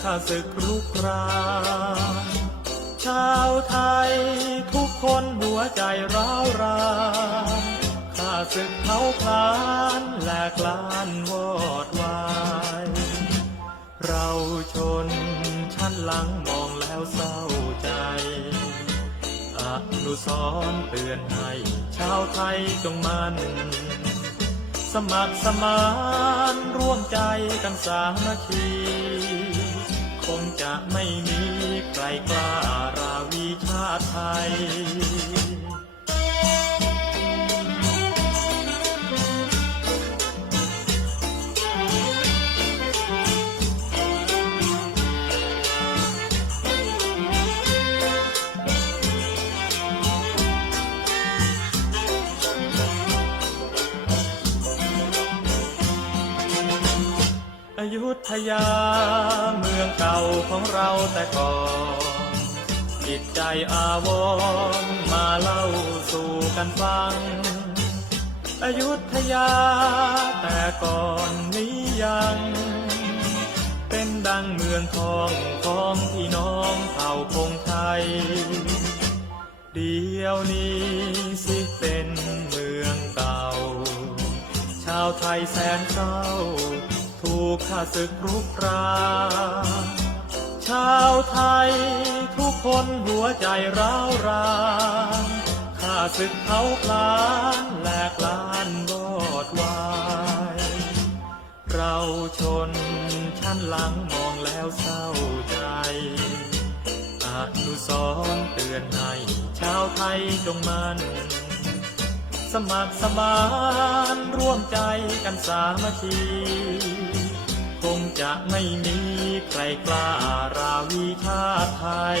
ข้าศึกรุกรานชาวไทยทุกคนหัวใจร้าวรานข้าศึกเผาพลานแหลกลานวอดวายเราชนชั้นหลังมองแล้วเศร้าใจอนุสร์เตือนให้ชาวไทยจงมันสมัครสมานร่วมใจกันสามัคคี งจะไม่มีใครกล้าราวีชาติไทยอยุธยา มืองเก่าของเราแต่ก่อนจิตใจอาวรมาเล่าสู่กันฟัง อยุธยาแต่ก่อนนี้ยัง เป็นดังเมืองทองของพี่น้องเผ่าพงไทย เดียวนี้สิเป็นเมืองเก่า ชาวไทยแสนเศร้า ข้าศึกรุกรานชาวไทยทุกคนหัวใจร้าวรานข้าศึกเผาพลานแหลกลานวอดวายเราชนชั้นหลังมองแล้วเศร้าใจอนุสรเตือนให้ชาวไทยจงมันสมัครสมานร่วมใจกันสามัคคี คงจะไม่มีใครกล้าราวีชาไทย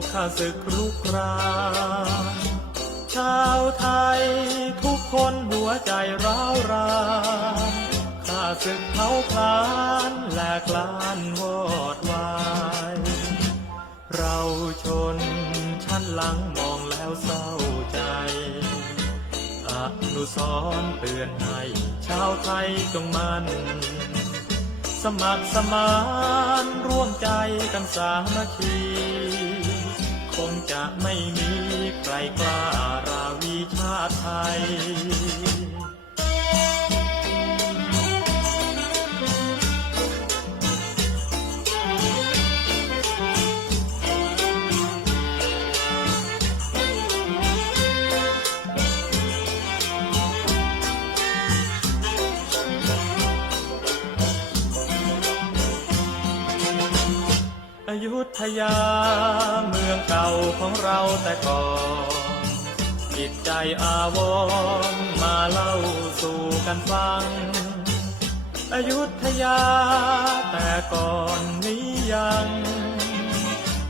กข้าศึกรุกรานชาวไทยทุกคนหัวใจร้าวรานข้าศึกเผาพลานแหลกลานวอดวาย เราชนชั้นหลังมองแล้วเศร้าใจอนุสร์เตือนให้ชาวไทยจงมันสมัครสมานร่วมใจกันสามัคคี คงจะไม่มีใครกล้าราวีชาติไทยอยุธยาาของเราแต่ก่อนจิตใจอาวรมาเล่าสู่กันฟังอยุธยาแต่ก่อนนี้ยัง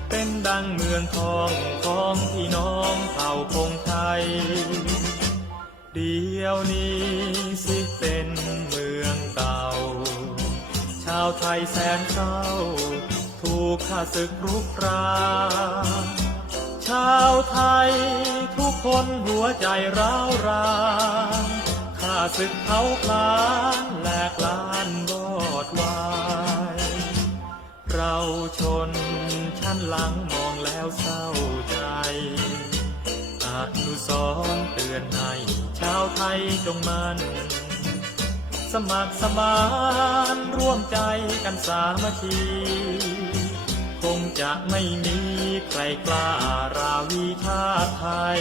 เป็นดังเมืองทองของพี่น้องเผ่าพงไทย เดียวนี้สิเป็นเมืองเก่า ชาวไทยแสนเศร้า ถูกข้าศึกรุกราน ชาวไทย ทุกคนหัวใจร้าวรานข้าศึกเผาพลานแหลกลานวอดวาย เราชนชั้นหลังมองแล้วเศร้าใจอนุสรเตือนให้ชาวไทยจงมันสมัครสมานร่วมใจกันสามัคคี คงจะไม่มีใครกล้าราวีชาไทย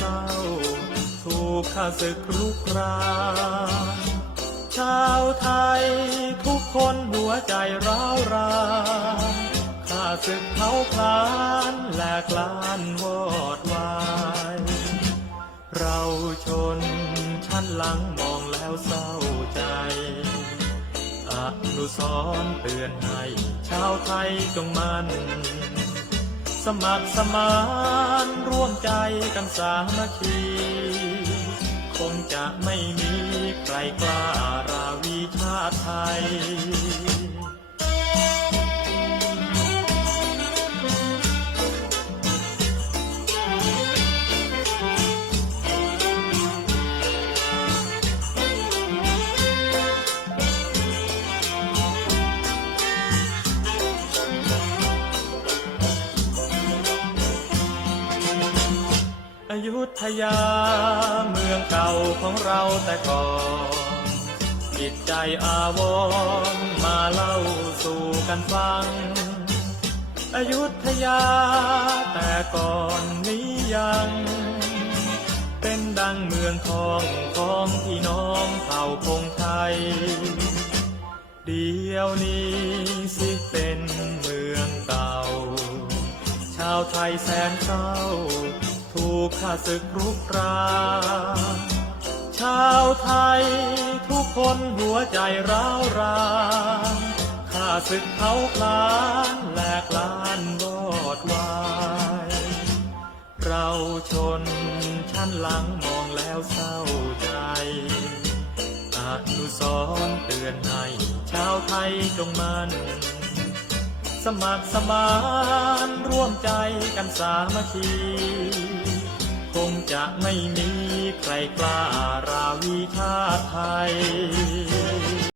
กข้าศึกรุกรานชาวไทยทุกคนหัวใจร้าวรานข้าศึกเผาพลานแหลกลานวอดวายเราชนชั้นหลังมองแล้วเศร้าใจอนุสรเตือนให้ชาวไทยจงมันสมัครสมานร่วมใจกันสามัคคี คงจะไม่มีใครกล้าราวีชาติไทยอยุธยา มืองเก่าของเราแต่ก่อนจิตใจอาวรมาเล่าสู่กันฟัง อยุธยาแต่ก่อนนี้ยัง เป็นดังเมืองทองของพี่น้องเผ่าพงไทย เดียวนี้สิเป็นเมืองเก่า ชาวไทยแสนเศร้า กข้าศึกรุกรานชาวไทยทุกคนหัวใจร้าวรานข้าศึกเผาพลานแหลกลานวอดวายเราชนชั้นหลังมองแล้วเศร้าใจอนุสรณ์เตือนให้ชาวไทยจงมันสมัครสมานร่วมใจกันสามัคคี จะไม่มีใครกล้าราวีชาไทย